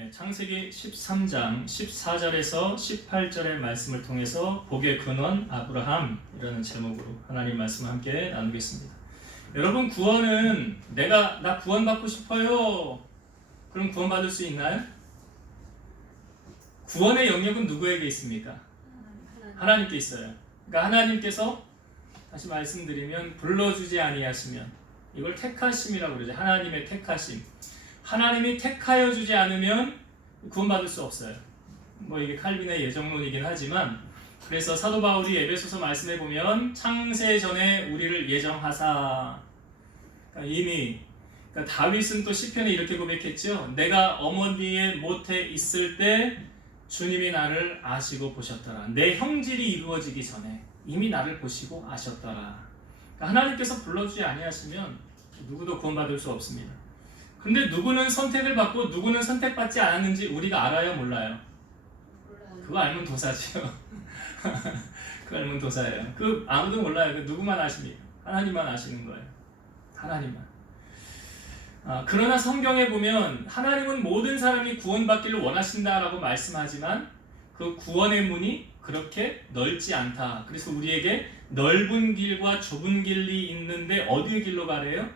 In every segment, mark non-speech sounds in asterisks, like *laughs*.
예, 창세기 13장 14절에서 18절의 말씀을 통해서 복의 근원 아브라함이라는 제목으로 하나님 말씀을 함께 나누겠습니다. 여러분 구원은 내가 나 구원받고 싶어요. 그럼 구원받을 수 있나요? 구원의 영역은 누구에게 있습니까? 하나님께 있어요. 그러니까 하나님께서 다시 말씀드리면 불러주지 아니하시면 이걸 택하심이라고 그러죠. 하나님의 택하심. 하나님이 택하여 주지 않으면 구원받을 수 없어요. 뭐 이게 칼빈의 예정론이긴 하지만 그래서 사도 바울이 에베소서 말씀해 보면 창세 전에 우리를 예정하사 그러니까 이미 그러니까 다윗은 또 시편에 이렇게 고백했죠. 내가 어머니의 모태 있을 때 주님이 나를 아시고 보셨더라. 내 형질이 이루어지기 전에 이미 나를 보시고 아셨더라. 그러니까 하나님께서 불러주지 아니하시면 누구도 구원받을 수 없습니다. 근데 누구는 선택을 받고 누구는 선택받지 않았는지 우리가 알아요, 몰라요? 그거 알면 도사죠. *laughs* 그거 알면 도사예요. 그 아무도 몰라요. 그 누구만 아십니까? 하나님만 아시는 거예요. 하나님만. 아, 그러나 성경에 보면 하나님은 모든 사람이 구원받기를 원하신다라고 말씀하지만 그 구원의 문이 그렇게 넓지 않다. 그래서 우리에게 넓은 길과 좁은 길이 있는데 어디의 길로 가래요?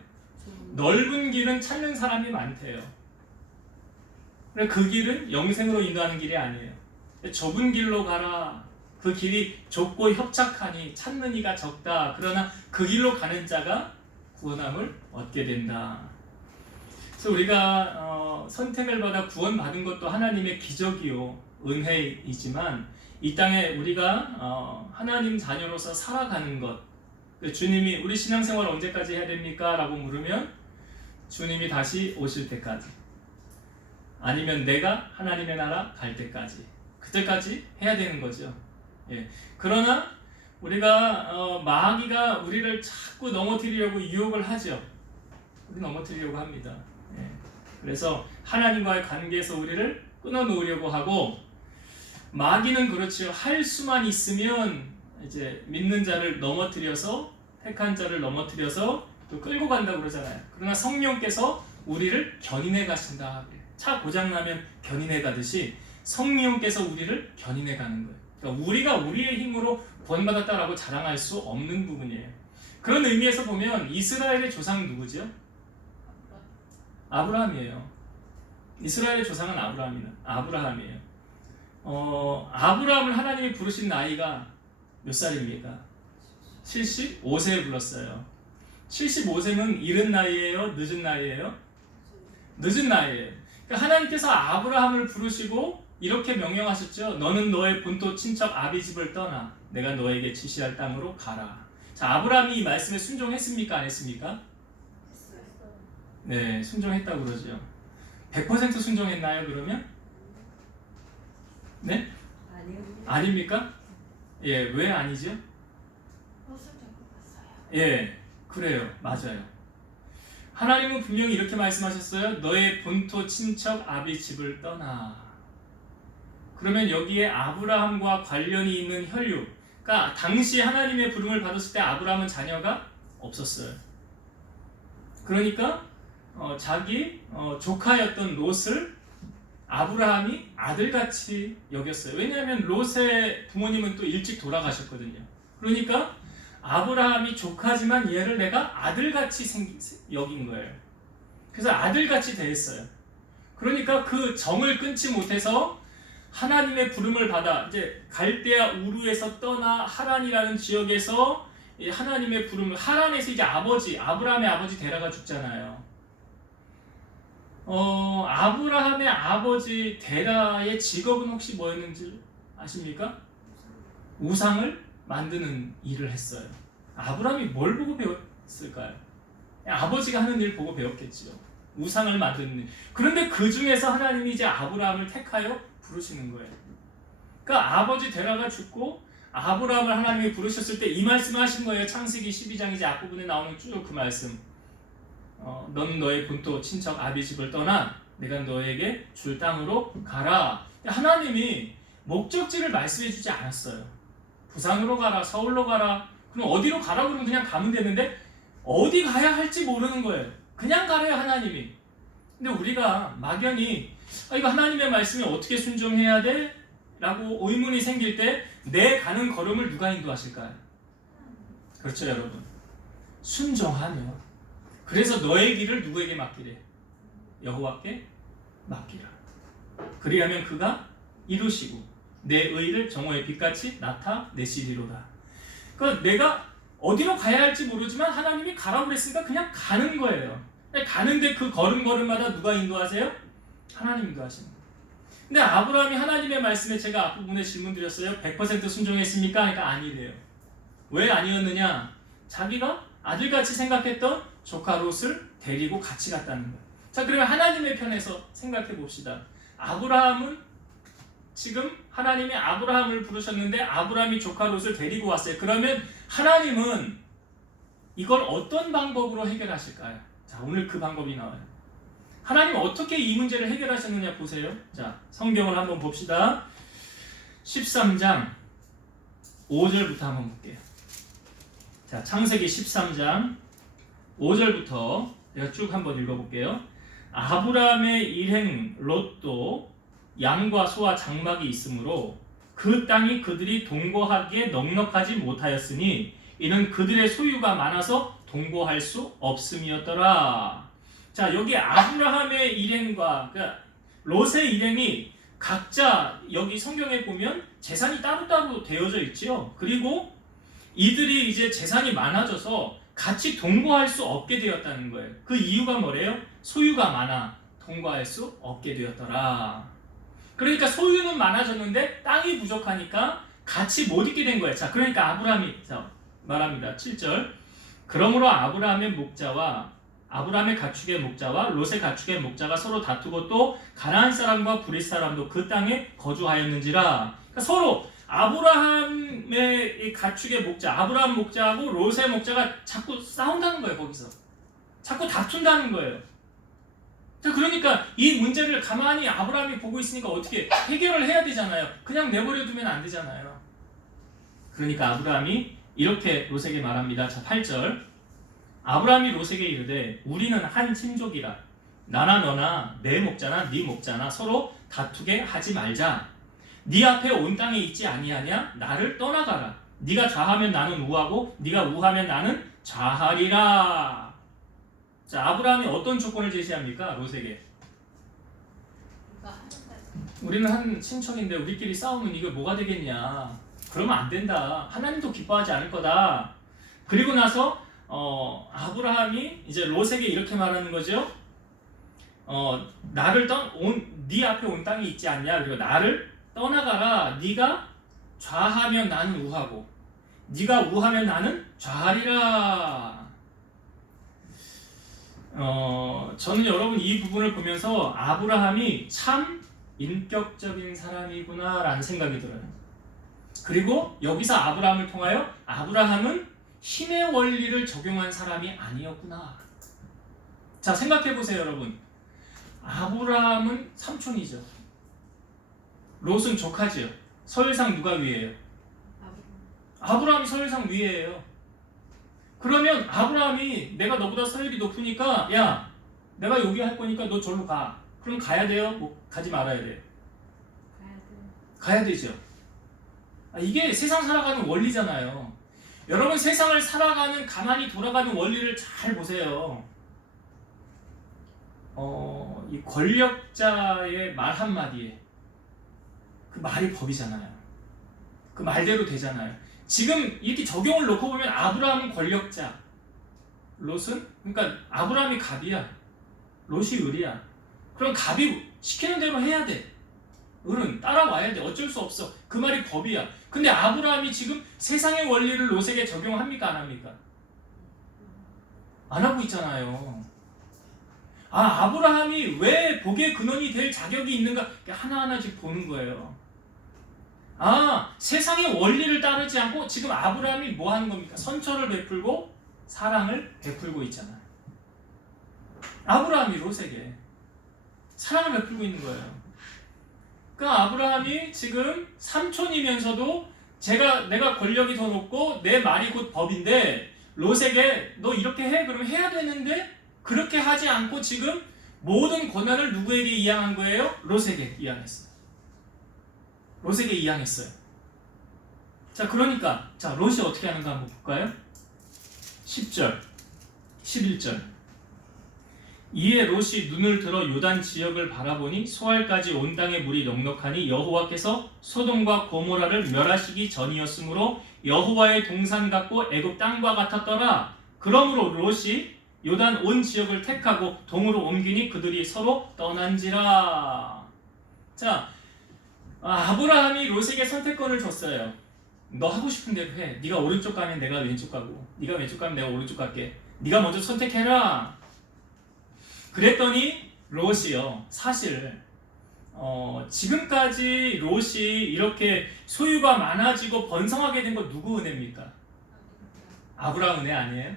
넓은 길은 찾는 사람이 많대요. 그래 그 길은 영생으로 인도하는 길이 아니에요. 좁은 길로 가라. 그 길이 좁고 협착하니 찾는 이가 적다. 그러나 그 길로 가는 자가 구원함을 얻게 된다. 그래서 우리가 어, 선택을 받아 구원받은 것도 하나님의 기적이요 은혜이지만 이 땅에 우리가 어, 하나님 자녀로서 살아가는 것 주님이 우리 신앙생활 언제까지 해야 됩니까? 라고 물으면 주님이 다시 오실 때까지 아니면 내가 하나님의 나라 갈 때까지 그때까지 해야 되는 거죠. 예. 그러나 우리가 어, 마귀가 우리를 자꾸 넘어뜨리려고 유혹을 하죠. 우리 넘어뜨리려고 합니다. 예. 그래서 하나님과의 관계에서 우리를 끊어놓으려고 하고 마귀는 그렇죠. 할 수만 있으면 이제 믿는 자를 넘어뜨려서 택한 자를 넘어뜨려서 또 끌고 간다고 그러잖아요. 그러나 성령께서 우리를 견인해 가신다. 차 고장 나면 견인해 가듯이 성령께서 우리를 견인해 가는 거예요. 그러니까 우리가 우리의 힘으로 구원받았다라고 자랑할 수 없는 부분이에요. 그런 의미에서 보면 이스라엘의 조상은 누구죠? 아브라함이에요. 이스라엘의 조상은 아브라함이나 아브라함이에요. 어, 아브라함을 하나님이 부르신 나이가 몇 살입니까? 75세에 불렀어요. 75세는 이른 나이예요? 늦은 나이예요? 늦은 나이예요. 그러니까 하나님께서 아브라함을 부르시고 이렇게 명령하셨죠. 너는 너의 본토 친척 아비 집을 떠나 내가 너에게 지시할 땅으로 가라. 자, 아브라함이 이 말씀에 순종했습니까? 안 했습니까? 네, 순종했다고 그러죠. 100% 순종했나요, 그러면? 네? 아니요. 아닙니까? 예, 왜 아니죠? 갔어요. 예, 그래요. 맞아요. 하나님은 분명히 이렇게 말씀하셨어요. 너의 본토 친척 아비 집을 떠나. 그러면 여기에 아브라함과 관련이 있는. 그러니까 당시 하나님의 부름을 받았을 때 아브라함은 자녀가 없었어요. 그러니까 어, 자기 어, 조카였던 롯을 아브라함이 아들같이 여겼어요. 왜냐하면 롯의 부모님은 또 일찍 돌아가셨거든요. 그러니까 아브라함이 조카지만 얘를 내가 아들같이 생기, 여긴 거예요. 그래서 아들같이 대했어요. 그러니까 그 정을 끊지 못해서 하나님의 부름을 받아 이제 갈대아 우르에서 떠나 하란이라는 지역에서 이 하나님의 부름을 하란에서 이제 아버지 아브라함의 아버지 데라가 죽잖아요. 어 아브라함의 아버지 데라의 직업은 혹시 뭐였는지 아십니까? 우상을 만드는 일을 했어요. 아브라함이 뭘 보고 배웠을까요? 아버지가 하는 일 보고 배웠겠지요. 우상을 만드는 일. 그런데 그 중에서 하나님이 이제 아브라함을 택하여 부르시는 거예요. 그러니까 아버지 데라가 죽고 아브라함을 하나님이 부르셨을 때 이 말씀을 하신 거예요. 창세기 12장 이제 앞부분에 나오는 쭉 그 말씀. 어, 너는 너의 본토 친척 아비 집을 떠나 내가 너에게 줄 땅으로 가라. 하나님이 목적지를 말씀해 주지 않았어요. 부산으로 가라, 서울로 가라. 그럼 어디로 가라 그러면 그냥 가면 되는데 어디 가야 할지 모르는 거예요. 그냥 가래요 하나님이. 근데 우리가 막연히 아, 이거 하나님의 말씀에 어떻게 순종해야 돼? 라고 의문이 생길 때 내 가는 걸음을 누가 인도하실까요? 그렇죠 여러분 순종하며 그래서 너의 길을 누구에게 맡기래? 여호와께 맡기라 그리하면 그가 이루시고 내 의를 정오의 빛같이 나타내시리로다 그 내가 어디로 가야 할지 모르지만 하나님이 가라고 그랬으니까 그냥 가는 거예요 가는데 그 걸음걸음마다 누가 인도하세요? 하나님 인도하십니다 근데 아브라함이 하나님의 말씀에 제가 앞부분에 질문 드렸어요. 100% 순종했습니까? 그러니까 아니래요. 왜 아니었느냐? 자기가 아들같이 생각했던 조카 롯을 데리고 같이 갔다는 거예요. 자, 그러면 하나님의 편에서 생각해 봅시다. 아브라함은 지금 하나님이 아브라함을 부르셨는데 아브라함이 조카 롯을 데리고 왔어요. 그러면 하나님은 이걸 어떤 방법으로 해결하실까요? 자, 오늘 그 방법이 나와요. 하나님 어떻게 이 문제를 해결하셨느냐 보세요. 자, 성경을 한번 봅시다. 13장 5절부터 한번 볼게요. 자, 창세기 13장 5절부터 제가 쭉 한번 읽어볼게요. 아브라함의 일행 롯도 양과 소와 장막이 있으므로 그 땅이 그들이 동거하기에 넉넉하지 못하였으니 이는 그들의 소유가 많아서 동거할 수 없음이었더라. 자 여기 아브라함의 일행과 그러니까 롯의 일행이 각자 여기 성경에 보면 재산이 따로따로 되어져 있지요. 그리고 이들이 이제 재산이 많아져서 같이 동거할 수 없게 되었다는 거예요. 그 이유가 뭐래요? 소유가 많아 동거할 수 없게 되었더라. 그러니까 소유는 많아졌는데 땅이 부족하니까 같이 못 있게 된 거예요. 자, 그러니까 아브라함이 자, 말합니다. 7절. 그러므로 아브라함의 목자와 아브라함의 가축의 목자와 롯의 가축의 목자가 서로 다투고 또 가나안 사람과 브릿 사람도 그 땅에 거주하였는지라. 그러니까 서로 아브라함의 이 가축의 목자, 아브라함 목자하고 롯의 목자가 자꾸 싸운다는 거예요 거기서. 자꾸 다툰다는 거예요. 자, 그러니까 이 문제를 가만히 아브라함이 보고 있으니까 어떻게 해결을 해야 되잖아요. 그냥 내버려 두면 안 되잖아요. 그러니까 아브라함이 이렇게 롯에게 말합니다. 자, 8절. 아브라함이 롯에게 이르되 우리는 한 친족이라 나나 너나 내 목자나 네 목자나 서로 다투게 하지 말자. 네 앞에 온 땅에 있지 아니하냐? 나를 떠나가라. 네가 좌하면 나는 우하고 네가 우하면 나는 좌하리라. 자, 아브라함이 어떤 조건을 제시합니까? 하는데 우리는 한 친척인데 우리끼리 싸우면 이거 뭐가 되겠냐? 그러면 안 된다. 하나님도 기뻐하지 않을 거다. 그리고 나서 어, 아브라함이 이제 롯에게 이렇게 말하는 거죠. 어, 나를 떠온네 앞에 온 땅이 있지 않냐? 그리고 나를 떠나가라. 네가 좌하면 나는 우하고 네가 우하면 나는 좌하리라. 어, 저는 여러분 이 부분을 보면서 아브라함이 참 인격적인 사람이구나라는 생각이 들어요. 그리고 여기서 아브라함을 통하여 아브라함은 힘의 원리를 적용한 사람이 아니었구나. 자, 생각해 보세요, 여러분. 아브라함은 삼촌이죠. 롯은 조카지요. 서열상 누가 위에요? 아브라함이 서열상 위에예요. 그러면 아브라함이 내가 너보다 서열이 높으니까 야, 내가 여기 할 거니까 너 절로 가. 그럼 가야 돼요? 뭐 가지 말아야 돼요? 가야 돼. 가야 되죠. 아, 이게 세상 살아가는 원리잖아요. 여러분 세상을 살아가는 가만히 돌아가는 원리를 잘 보세요. 어, 이 권력자의 말 한마디에 그 말이 법이잖아요. 그 말대로 되잖아요. 지금 이렇게 적용을 놓고 보면 아브라함은 권력자, 롯은 그러니까 아브라함이 갑이야, 롯이 을이야. 그럼 갑이 시키는 대로 해야 돼. 을은 따라와야 돼. 어쩔 수 없어. 그 말이 법이야. 근데 아브라함이 지금 세상의 원리를 롯에게 적용합니까? 안 합니까? 안 하고 있잖아요. 아, 아브라함이 왜 복의 근원이 될 자격이 있는가? 하나하나씩 보는 거예요. 아, 세상의 원리를 따르지 않고 지금 아브라함이 뭐 하는 겁니까? 선처를 베풀고 사랑을 베풀고 있잖아요. 아브라함이 롯에게 사랑을 베풀고 있는 거예요. 그 아브라함이 지금 삼촌이면서도 제가 내가 권력이 더 높고 내 말이 곧 법인데 롯에게 너 이렇게 해 그러면 해야 되는데 그렇게 하지 않고 지금 모든 권한을 누구에게 이양한 거예요? 롯에게 이양했어요. 롯에게 이양했어요. 자, 그러니까 자, 롯이 어떻게 하는가 한번 볼까요? 10절, 11절. 이에 롯이 눈을 들어 요단 지역을 바라보니 소알까지 온 땅의 물이 넉넉하니 여호와께서 소돔과 고모라를 멸하시기 전이었으므로 여호와의 동산 같고 애굽 땅과 같았더라. 그러므로 롯이 요단 온 지역을 택하고 동으로 옮기니 그들이 서로 떠난지라. 자, 아, 아브라함이 롯에게 선택권을 줬어요. 너 하고 싶은 대로 해. 네가 오른쪽 가면 내가 왼쪽 가고, 네가 왼쪽 가면 내가 오른쪽 갈게. 네가 먼저 선택해라. 그랬더니 롯이요. 사실 어, 지금까지 롯이 이렇게 소유가 많아지고 번성하게 된 건 누구 은혜입니까? 아브라함 은혜 아니에요?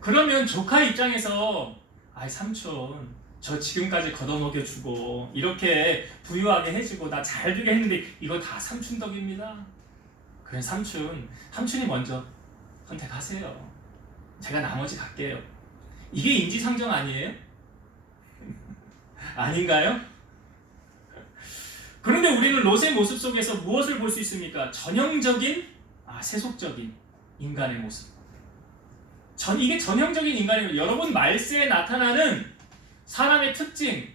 그러면 조카 입장에서 아이 삼촌 저 지금까지 걷어먹여 주고 이렇게 부유하게 해주고 나 잘 되게 했는데 이거 다 삼촌 덕입니다. 그래 삼촌 삼촌이 먼저 선택하세요. 제가 나머지 갈게요. 이게 인지상정 아니에요? *laughs* 아닌가요? 그런데 우리는 롯의 모습 속에서 무엇을 볼 수 있습니까? 전형적인 아 세속적인 인간의 모습. 전 이게 전형적인 인간의 여러분 말세에 나타나는 사람의 특징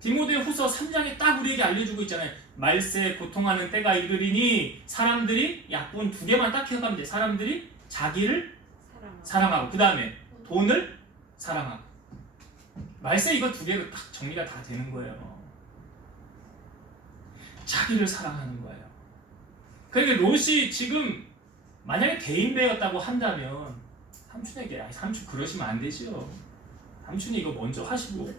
디모데 후서 3장에 딱 우리에게 알려주고 있잖아요. 말세에 고통하는 때가 이르리니 사람들이 약분 두 개만 딱 기억하면 돼. 사람들이 자기를 사랑하고 사랑하고 그 다음에 돈을 사랑하고 말세 이거 두 개가 딱 정리가 다 되는 거예요. 자기를 사랑하는 거예요. 그러니까 롯이 지금 만약에 대인배였다고 한다면 삼촌에게 아 삼촌 그러시면 안 되죠. 삼촌이 이거 먼저 하시고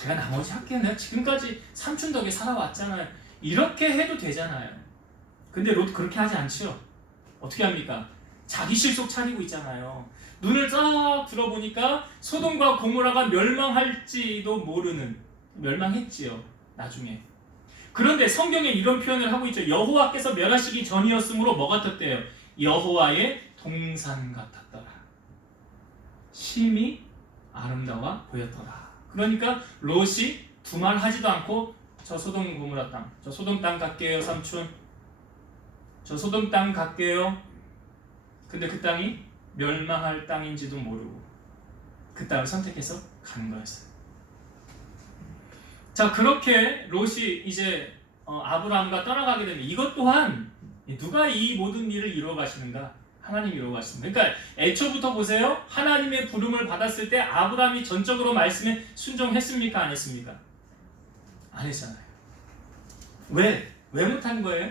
제가 나머지 할게요. 지금까지 삼촌 덕에 살아왔잖아요. 이렇게 해도 되잖아요. 근데 롯 그렇게 하지 않죠. 어떻게 합니까? 자기 실속 차리고 있잖아요. 눈을 쫙 들어보니까 소돔과 고모라가 멸망할지도 모르는 멸망했지요. 나중에. 그런데 성경에 이런 표현을 하고 있죠. 여호와께서 멸하시기 전이었으므로 뭐 같았대요? 여호와의 동산 같았더라. 심히 아름다워 보였더라. 그러니까 롯이 두말 하지도 않고 저 소돔 고모라 땅, 저 소돔 땅 갈게요, 삼촌. 저 소돔 땅 갈게요. 근데 그 땅이 멸망할 땅인지도 모르고 그 땅을 선택해서 가는 거였어요. 자 그렇게 롯이 이제 어, 아브라함과 떠나가게 되면 이것 또한 누가 이 모든 일을 이루어 가시는가? 하나님이 이루어 가십니다. 그러니까 애초부터 보세요. 하나님의 부름을 받았을 때 아브라함이 전적으로 말씀에 순종했습니까? 안 했습니까? 안 했잖아요. 왜? 왜 못한 거예요?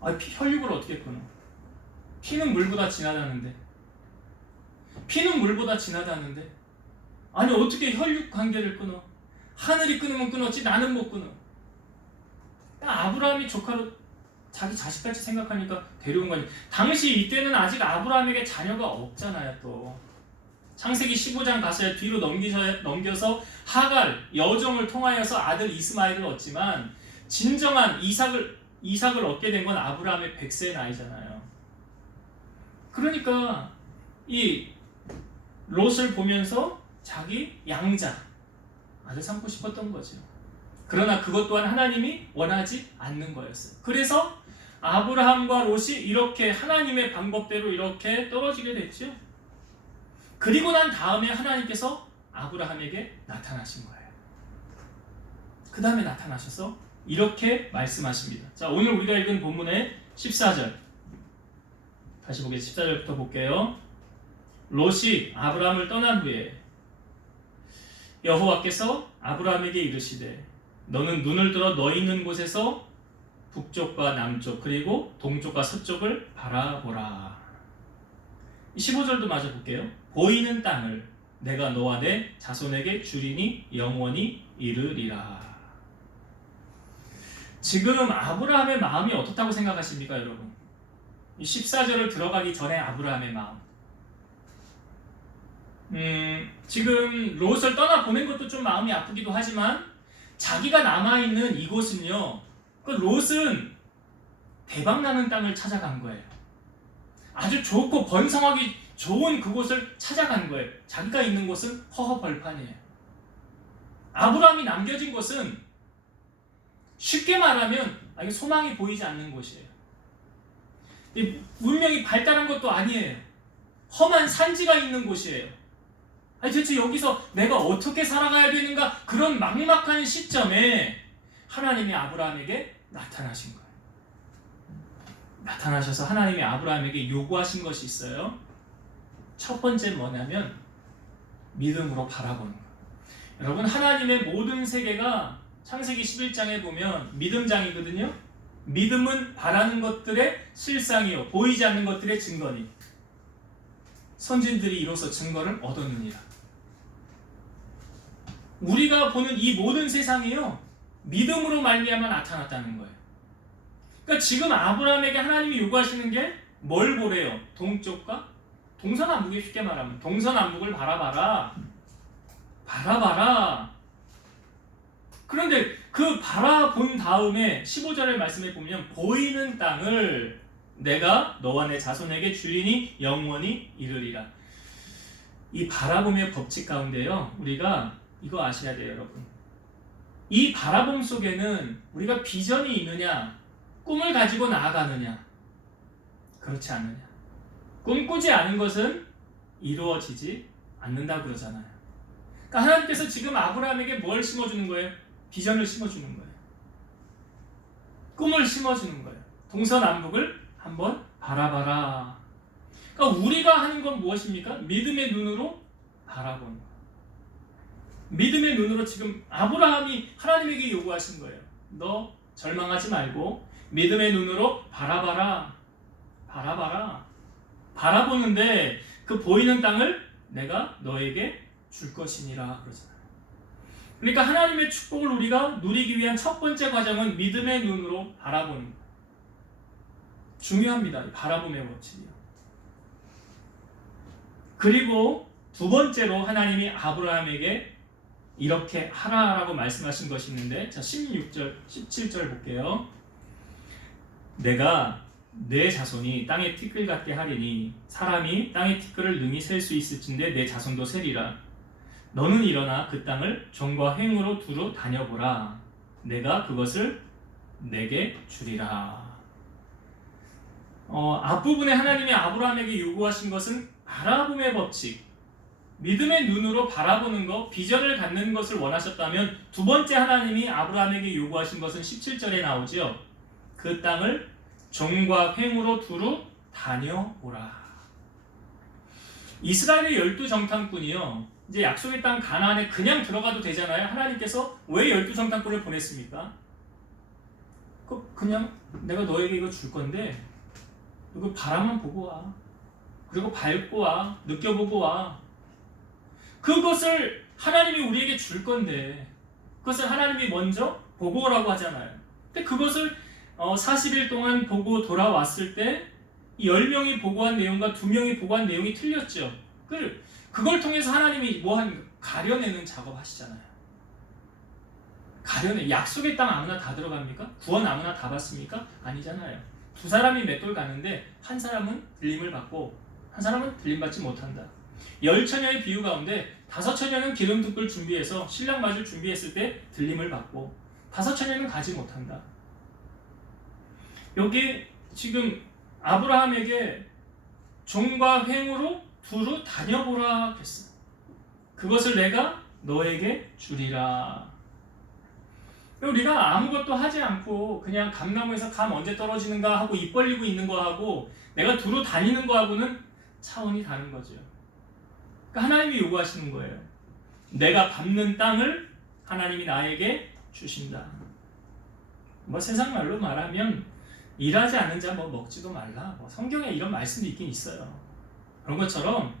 아, 피, 혈육을 어떻게 끊어? 피는 물보다 진하다는데. 피는 물보다 진하다는데. 아니 어떻게 혈육 관계를 끊어? 하늘이 끊으면 끊었지 나는 못 끊어. 딱 아브라함이 조카로 자기 자식같이 생각하니까 데려온 거니. 당시 이때는 아직 아브라함에게 자녀가 없잖아요 또. 창세기 15장 가서 뒤로 넘기셔, 넘겨서 하갈 여정을 통하여서 아들 이스마엘을 얻지만 진정한 이삭을 이삭을 얻게 된 건 아브라함의 100세 나이잖아요. 그러니까 이 롯을 보면서 자기 양자 아들 삼고 싶었던 거죠. 그러나 그것 또한 하나님이 원하지 않는 거였어요. 그래서 아브라함과 롯이 이렇게 하나님의 방법대로 이렇게 떨어지게 됐죠. 그리고 난 다음에 하나님께서 아브라함에게 나타나신 거예요. 그 다음에 나타나셔서 이렇게 말씀하십니다. 자, 오늘 우리가 읽은 본문의 14절. 다시 보겠습니다. 14절부터 볼게요. 롯이 아브라함을 떠난 후에 여호와께서 아브라함에게 이르시되 너는 눈을 들어 너 있는 곳에서 북쪽과 남쪽 그리고 동쪽과 서쪽을 바라보라. 15절도 마저 볼게요. 보이는 땅을 내가 너와 내 자손에게 주리니 영원히 이르리라. 지금 아브라함의 마음이 어떻다고 생각하십니까, 여러분? 이 14절을 들어가기 전에 아브라함의 마음. 음, 지금 롯을 떠나 보낸 것도 좀 마음이 아프기도 하지만 자기가 남아 있는 이곳은요. 그 롯은 대박 나는 땅을 찾아간 거예요. 아주 좋고 번성하기 좋은 그곳을 찾아간 거예요. 자기가 있는 곳은 허허벌판이에요. 아브라함이 남겨진 곳은 쉽게 말하면 아니, 소망이 보이지 않는 곳이에요. 이 문명이 발달한 것도 아니에요. 험한 산지가 있는 곳이에요. 아니 대체 여기서 내가 어떻게 살아가야 되는가 그런 막막한 시점에 하나님이 아브라함에게 나타나신 거예요. 나타나셔서 하나님이 아브라함에게 요구하신 것이 있어요. 첫 번째 뭐냐면 믿음으로 바라보는 거예요. 여러분 하나님의 모든 세계가 창세기 11장에 보면 믿음장이거든요. 믿음은 바라는 것들의 실상이요 보이지 않는 것들의 증거니 선진들이 이로써 증거를 얻었느니라. 우리가 보는 이 모든 세상이요 믿음으로 말미암아 나타났다는 거예요. 그러니까 지금 아브라함에게 하나님이 요구하시는 게 뭘 보래요? 동쪽과 동서남북에 쉽게 말하면 동서남북을 바라봐라. 바라봐라. 그런데 그 바라본 다음에 15절의 말씀에 보면 보이는 땅을 내가 너와 내 자손에게 주리니 영원히 이르리라. 이 바라봄의 법칙 가운데요. 우리가 이거 아셔야 돼요, 여러분. 이 바라봄 속에는 우리가 비전이 있느냐, 꿈을 가지고 나아가느냐, 그렇지 않느냐. 꿈꾸지 않은 것은 이루어지지 않는다 그러잖아요. 그러니까 하나님께서 지금 아브라함에게 뭘 심어주는 거예요? 비전을 심어주는 거예요. 꿈을 심어주는 거예요. 동서남북을 한번 바라봐라. 그러니까 우리가 하는 건 무엇입니까? 믿음의 눈으로 바라보는 거예요. 믿음의 눈으로 지금 아브라함이 하나님에게 요구하신 거예요. 너 절망하지 말고 믿음의 눈으로 바라봐라. 바라봐라. 바라보는데 그 보이는 땅을 내가 너에게 줄 것이니라 그러잖아요. 그러니까 하나님의 축복을 우리가 누리기 위한 첫 번째 과정은 믿음의 눈으로 바라보는 거. 중요합니다. 이 바라봄의 법칙이요. 그리고 두 번째로 하나님이 아브라함에게 이렇게 하라라고 말씀하신 것이 있는데 자 16절 17절 볼게요. 내가 내 자손이 땅의 티끌 같게 하리니 사람이 땅의 티끌을 능히 셀 수 있을진데 내 자손도 세리라. 너는 일어나 그 땅을 종과 횡으로 두루 다녀보라. 내가 그것을 내게 주리라. 어, 앞부분에 하나님이 아브라함에게 요구하신 것은 바라봄의 법칙 믿음의 눈으로 바라보는 것, 비전을 갖는 것을 원하셨다면 두 번째 하나님이 아브라함에게 요구하신 것은 17절에 나오죠. 그 땅을 종과 횡으로 두루 다녀오라. 이스라엘의 열두 정탐꾼이요. 이제 약속의 땅 가나안에 그냥 들어가도 되잖아요. 하나님께서 왜 열두 정탐꾼을 보냈습니까? 그 그냥 내가 너에게 이거 줄 건데 이거 바라만 보고 와. 그리고 밟고 와. 느껴보고 와. 그것을 하나님이 우리에게 줄 건데 그것을 하나님이 먼저 보고 오라고 하잖아요. 근데 그것을 어, 40일 동안 보고 돌아왔을 때 10명이 보고한 내용과 2명이 보고한 내용이 틀렸죠. 그, 그걸 통해서 하나님이 뭐한 가려내는 작업 하시잖아요. 가려내 약속의 땅 아무나 다 들어갑니까? 구원 아무나 다 받습니까? 아니잖아요. 두 사람이 맷돌 가는데 한 사람은 들림을 받고 한 사람은 들림 받지 못한다. 열 처녀의 비유 가운데 다섯 처녀는 기름 붓을 준비해서 신랑 맞을 준비했을 때 들림을 받고 다섯 처녀는 가지 못한다. 여기 지금 아브라함에게 종과 횡으로 두루 다녀보라 했어. 그것을 내가 너에게 주리라. 우리가 아무것도 하지 않고 그냥 감나무에서 감 언제 떨어지는가 하고 입 벌리고 있는 거하고 내가 두루 다니는 거하고는 차원이 다른 거죠. 그러니까 하나님이 요구하시는 거예요. 내가 밟는 땅을 하나님이 나에게 주신다. 뭐 세상 말로 말하면 일하지 않는 자뭐 먹지도 말라. 뭐 성경에 이런 말씀도 있긴 있어요. 그런 것처럼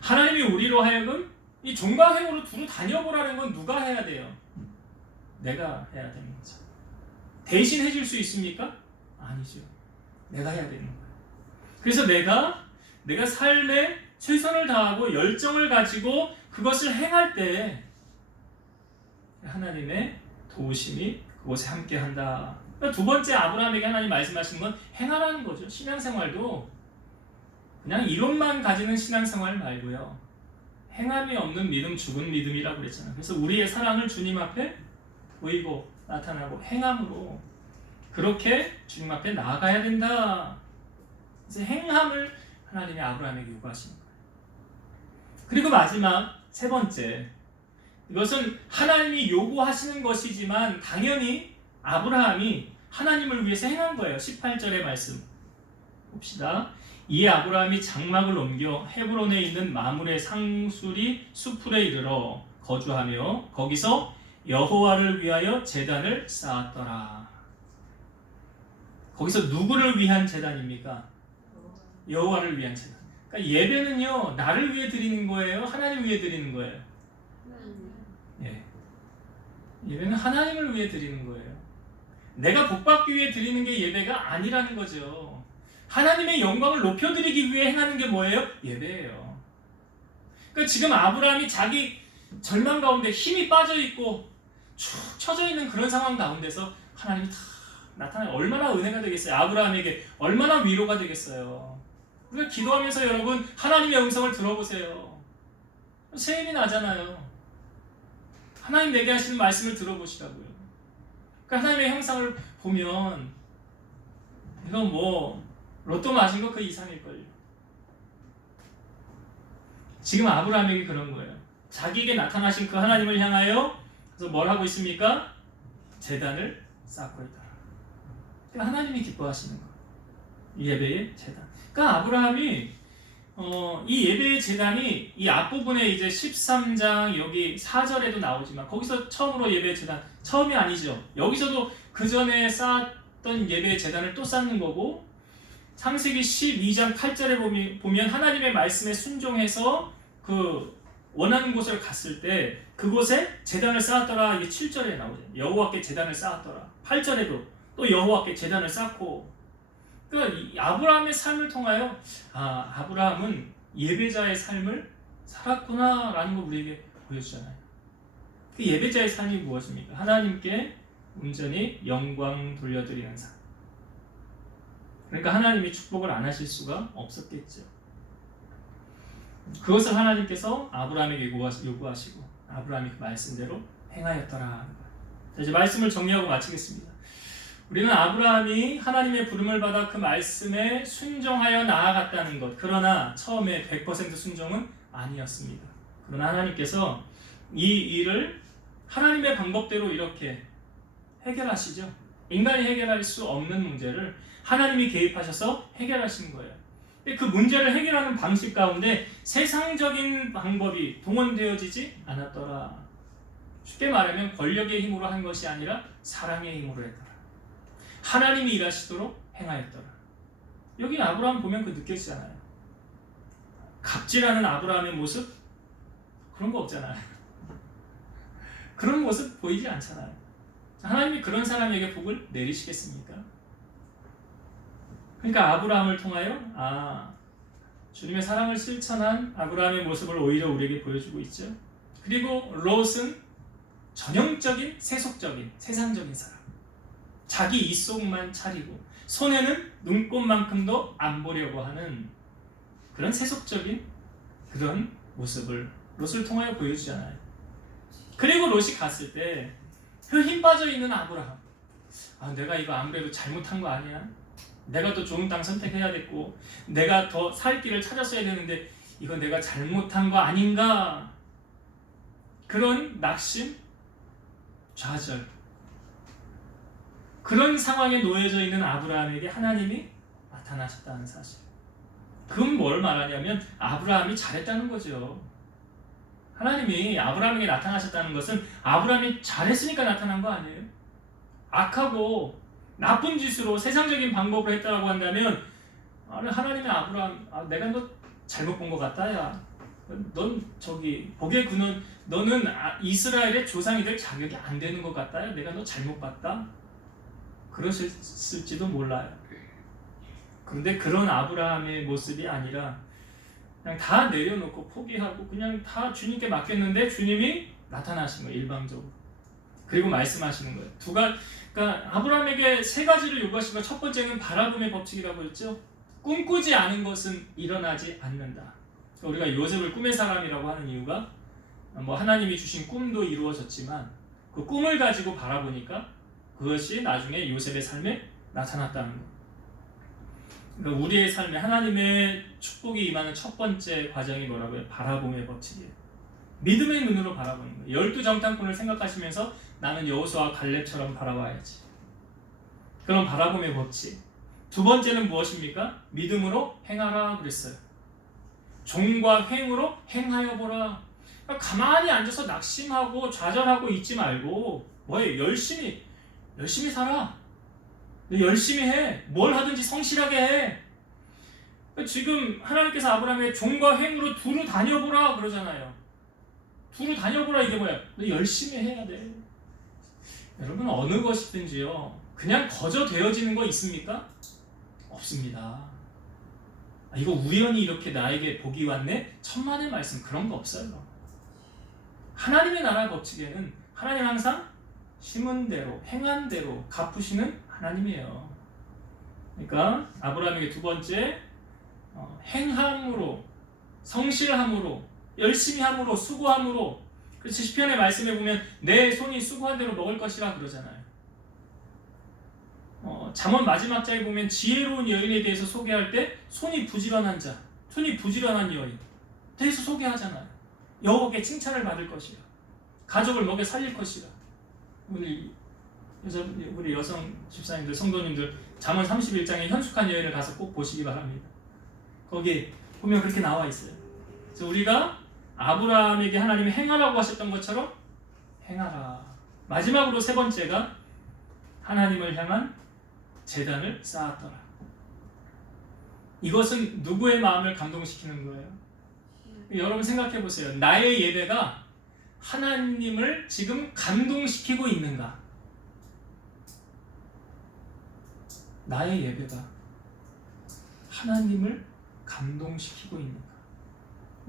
하나님이 우리로 하여금 이 종과 행으로 두루 다녀보라는 건 누가 해야 돼요? 내가 해야 되는 거죠. 대신 해줄 수 있습니까? 아니죠. 내가 해야 되는 거예요. 그래서 내가 내가 삶에 최선을 다하고 열정을 가지고 그것을 행할 때 하나님의 도우심이 그곳에 함께 한다. 그러니까 두 번째 아브라함에게 하나님 말씀하시는 건 행하라는 거죠. 신앙생활도 그냥 이론만 가지는 신앙생활 말고요. 행함이 없는 믿음 죽은 믿음이라고 그랬잖아요. 그래서 우리의 사랑을 주님 앞에 보이고 나타나고 행함으로 그렇게 주님 앞에 나아가야 된다. 그래서 행함을 하나님이 아브라함에게 요구하시는 거예요. 그리고 마지막 세 번째 이것은 하나님이 요구하시는 것이지만 당연히 아브라함이 하나님을 위해서 행한 거예요. 18절의 말씀 봅시다. 이에 아브라함이 장막을 옮겨 헤브론에 있는 마물의 상수리 수풀에 이르러 거주하며 거기서 여호와를 위하여 제단을 쌓았더라. 거기서 누구를 위한 제단입니까? 여호와를 위한 제단. 그러니까 예배는요 나를 위해 드리는 거예요, 하나님 위해 드리는 거예요. 예. 예배는 하나님을 위해 드리는 거예요. 내가 복받기 위해 드리는 게 예배가 아니라는 거죠. 하나님의 영광을 높여드리기 위해 행하는 게 뭐예요? 예배예요. 그러니까 지금 아브라함이 자기 절망 가운데 힘이 빠져 있고 축 처져 있는 그런 상황 가운데서 하나님이 다 나타나 얼마나 은혜가 되겠어요. 아브라함에게 얼마나 위로가 되겠어요. 우리가 기도하면서 여러분 하나님의 음성을 들어보세요. 세임이 나잖아요. 하나님 내게 하시는 말씀을 들어보시라고요. 그러니까 하나님의 형상을 보면 이건 뭐 로또 맞은 거 그 이상일걸요. 지금 아브라함에게 그런 거예요. 자기에게 나타나신 그 하나님을 향하여 그래서 뭘 하고 있습니까? 재단을 쌓고 있다. 그러니까 하나님이 기뻐하시는 거. 예배의 재단. 그러니까 아브라함이 어, 이 예배의 재단이 이 앞부분에 이제 13장 여기 4절에도 나오지만 거기서 처음으로 예배의 재단 처음이 아니죠. 여기서도 그 전에 쌓았던 예배의 재단을 또 쌓는 거고 창세기 12장 8절에 보면, 보면 하나님의 말씀에 순종해서 그 원하는 곳을 갔을 때 그곳에 재단을 쌓았더라 이게 7절에 나오죠. 여호와께 재단을 쌓았더라. 8절에도 또 여호와께 재단을 쌓고 그러니까 이 아브라함의 삶을 통하여 아 아브라함은 예배자의 삶을 살았구나라는 걸 우리에게 보여주잖아요. 그 예배자의 삶이 무엇입니까? 하나님께 온전히 영광 돌려드리는 삶. 그러니까 하나님이 축복을 안 하실 수가 없었겠죠. 그것을 하나님께서 아브라함에게 요구하시- 요구하시고 아브라함이 그 말씀대로 행하였더라. 자, 이제 말씀을 정리하고 마치겠습니다. 우리는 아브라함이 하나님의 부름을 받아 그 말씀에 순종하여 나아갔다는 것. 그러나 처음에 100% 순종은 아니었습니다. 그러나 하나님께서 이 일을 하나님의 방법대로 이렇게 해결하시죠. 인간이 해결할 수 없는 문제를 하나님이 개입하셔서 해결하신 거예요. 그 문제를 해결하는 방식 가운데 세상적인 방법이 동원되어지지 않았더라. 쉽게 말하면 권력의 힘으로 한 것이 아니라 사랑의 힘으로 했더라. 하나님이 일하시도록 행하였더라. 여기 아브라함 보면 그 느껴지잖아요. 갑질하는 아브라함의 모습 그런 거 없잖아요. *laughs* 그런 모습 보이지 않잖아요. 하나님이 그런 사람에게 복을 내리시겠습니까? 그러니까 아브라함을 통하여 아 주님의 사랑을 실천한 아브라함의 모습을 오히려 우리에게 보여주고 있죠. 그리고 롯은 전형적인 세속적인 세상적인 사람. 자기 이 속만 차리고 손에는 눈꽃만큼도 안 보려고 하는 그런 세속적인 그런 모습을 롯을 통하여 보여주잖아요. 그리고 롯이 갔을 때 그 힘 빠져 있는 아브라함. 아, 내가 이거 아무래도 잘못한 거 아니야? 내가 더 좋은 땅 선택해야 됐고, 내가 더 살 길을 찾았어야 되는데, 이거 내가 잘못한 거 아닌가? 그런 낙심, 좌절. 그런 상황에 놓여져 있는 아브라함에게 하나님이 나타나셨다는 사실. 그건 뭘 말하냐면, 아브라함이 잘했다는 거죠. 하나님이 아브라함에게 나타나셨다는 것은 아브라함이 잘했으니까 나타난 거 아니에요? 악하고 나쁜 짓으로 세상적인 방법으로 했다고 한다면 아니 하나님이 아브라함 아, 내가 너 잘못 본 것 같다 야. 넌 저기 복의 근원 너는 아, 이스라엘의 조상이 될 자격이 안 되는 것 같다 야. 내가 너 잘못 봤다. 그러실지도 몰라요. 그런데 그런 아브라함의 모습이 아니라 그냥 다 내려놓고 포기하고 그냥 다 주님께 맡겼는데 주님이 나타나신 거예요 일방적으로 그리고 말씀하시는 거예요 두 가지 그러니까 아브라함에게 세 가지를 요구하신 거첫 번째는 바라봄의 법칙이라고 했죠 꿈꾸지 않은 것은 일어나지 않는다. 그러니까 우리가 요셉을 꿈의 사람이라고 하는 이유가 뭐 하나님이 주신 꿈도 이루어졌지만 그 꿈을 가지고 바라보니까 그것이 나중에 요셉의 삶에 나타났다는 거. 그러니까 우리의 삶에 하나님의 축복이 임하는 첫 번째 과정이 뭐라고요? 바라봄의 법칙이에요. 믿음의 눈으로 바라보는 거예요. 열두 정탐꾼을 생각하시면서 나는 여호수아 갈렙처럼 바라봐야지. 그런 바라봄의 법칙. 두 번째는 무엇입니까? 믿음으로 행하라 그랬어요. 종과 횡으로 행하여 보라. 그러니까 가만히 앉아서 낙심하고 좌절하고 있지 말고 뭐예요? 열심히 열심히 살아. 열심히 해. 뭘 하든지 성실하게 해. 지금 하나님께서 아브라함의 종과 횡으로 두루 다녀보라 그러잖아요. 두루 다녀보라 이게 뭐야? 너 열심히 해야 돼. 여러분 어느 것이든지요. 그냥 거저 되어지는 거 있습니까? 없습니다. 아, 이거 우연히 이렇게 나에게 복이 왔네? 천만의 말씀 그런 거 없어요. 하나님의 나라 법칙에는 하나님 항상 심은 대로 행한 대로 갚으시는 하나님이에요. 그러니까 아브라함에게 두 번째 어, 행함으로 성실함으로 열심히 함으로 수고함으로 그렇지 시편의 말씀에 보면 내 손이 수고한 대로 먹을 것이라 그러잖아요. 어, 잠언 마지막 장에 보면 지혜로운 여인에 대해서 소개할 때 손이 부지런한 자, 손이 부지런한 여인 대해서 소개하잖아요. 여호와께 칭찬을 받을 것이라, 가족을 먹여 살릴 것이라. 우리 여자 우리 여성 집사님들 성도님들 잠언 31장에 현숙한 여인을 가서 꼭 보시기 바랍니다. 거기 보면 그렇게 나와 있어요. 그래서 우리가 아브라함에게 하나님이 행하라고 하셨던 것처럼 행하라. 마지막으로 세 번째가 하나님을 향한 재단을 쌓았더라. 이것은 누구의 마음을 감동시키는 거예요? 여러분 생각해 보세요. 나의 예배가 하나님을 지금 감동시키고 있는가? 나의 예배가 하나님을 감동시키고 있는가?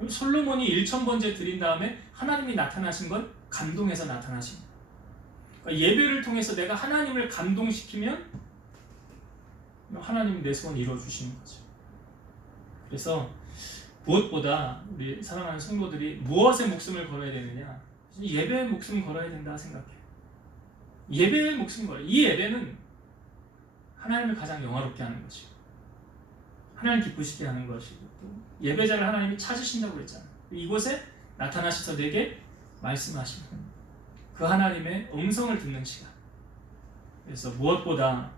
솔로몬이 1천번째 드린 다음에 하나님이 나타나신 건 감동해서 나타나신 거예요. 그러니까 예배를 통해서 내가 하나님을 감동시키면 하나님이 내 소원 이루어주시는 거죠. 그래서 무엇보다 우리 사랑하는 성도들이 무엇에 목숨을 걸어야 되느냐? 예배에 목숨을 걸어야 된다 생각해요. 예배에 목숨 걸어. 이 예배는 하나님을 가장 영화롭게 하는 것이고, 하나님 기쁘시게 하는 것이고, 또 예배자를 하나님이 찾으신다고 그랬잖아요. 이곳에 나타나셔서 내게 말씀하시는 그 하나님의 음성을 듣는 시간. 그래서 무엇보다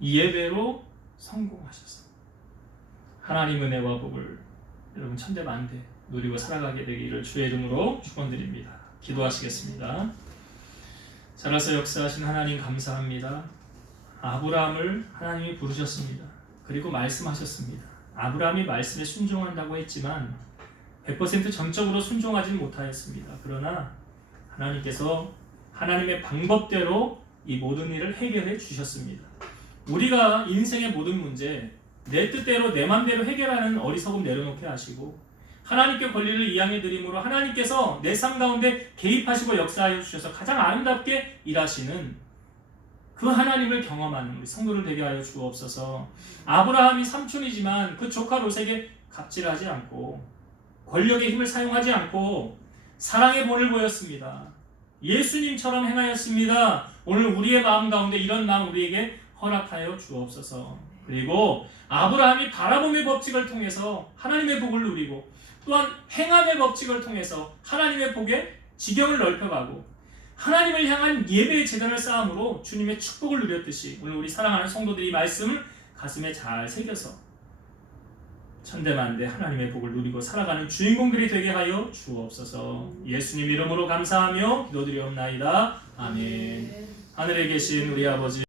이 예배로 성공하셔서 하나님 은혜와 복을 여러분 천대 만대 누리고 살아가게 되기를 주의 이름으로 축원드립니다. 기도하시겠습니다. 살아서 역사하신 하나님 감사합니다. 아브라함을 하나님이 부르셨습니다. 그리고 말씀하셨습니다. 아브라함이 말씀에 순종한다고 했지만 100% 전적으로 순종하지 못하였습니다. 그러나 하나님께서 하나님의 방법대로 이 모든 일을 해결해 주셨습니다. 우리가 인생의 모든 문제 내 뜻대로 내 맘대로 해결하는 어리석음 내려놓게 하시고 하나님께 권리를 이양해 드림으로 하나님께서 내 삶 가운데 개입하시고 역사하여 주셔서 가장 아름답게 일하시는 그 하나님을 경험하는 우리 성도를 되게 하여 주옵소서. 아브라함이 삼촌이지만 그 조카 롯에게 갑질하지 않고 권력의 힘을 사용하지 않고 사랑의 본을 보였습니다. 예수님처럼 행하였습니다. 오늘 우리의 마음 가운데 이런 마음 우리에게 허락하여 주옵소서. 그리고 아브라함이 바라봄의 법칙을 통해서 하나님의 복을 누리고 또한 행함의 법칙을 통해서 하나님의 복의 지경을 넓혀가고 하나님을 향한 예배의 재단을 쌓음으로 주님의 축복을 누렸듯이 오늘 우리 사랑하는 성도들이 말씀을 가슴에 잘 새겨서 천대만대 하나님의 복을 누리고 살아가는 주인공들이 되게 하여 주옵소서. 예수님 이름으로 감사하며 기도드리옵나이다. 아멘. 하늘에 계신 우리 아버지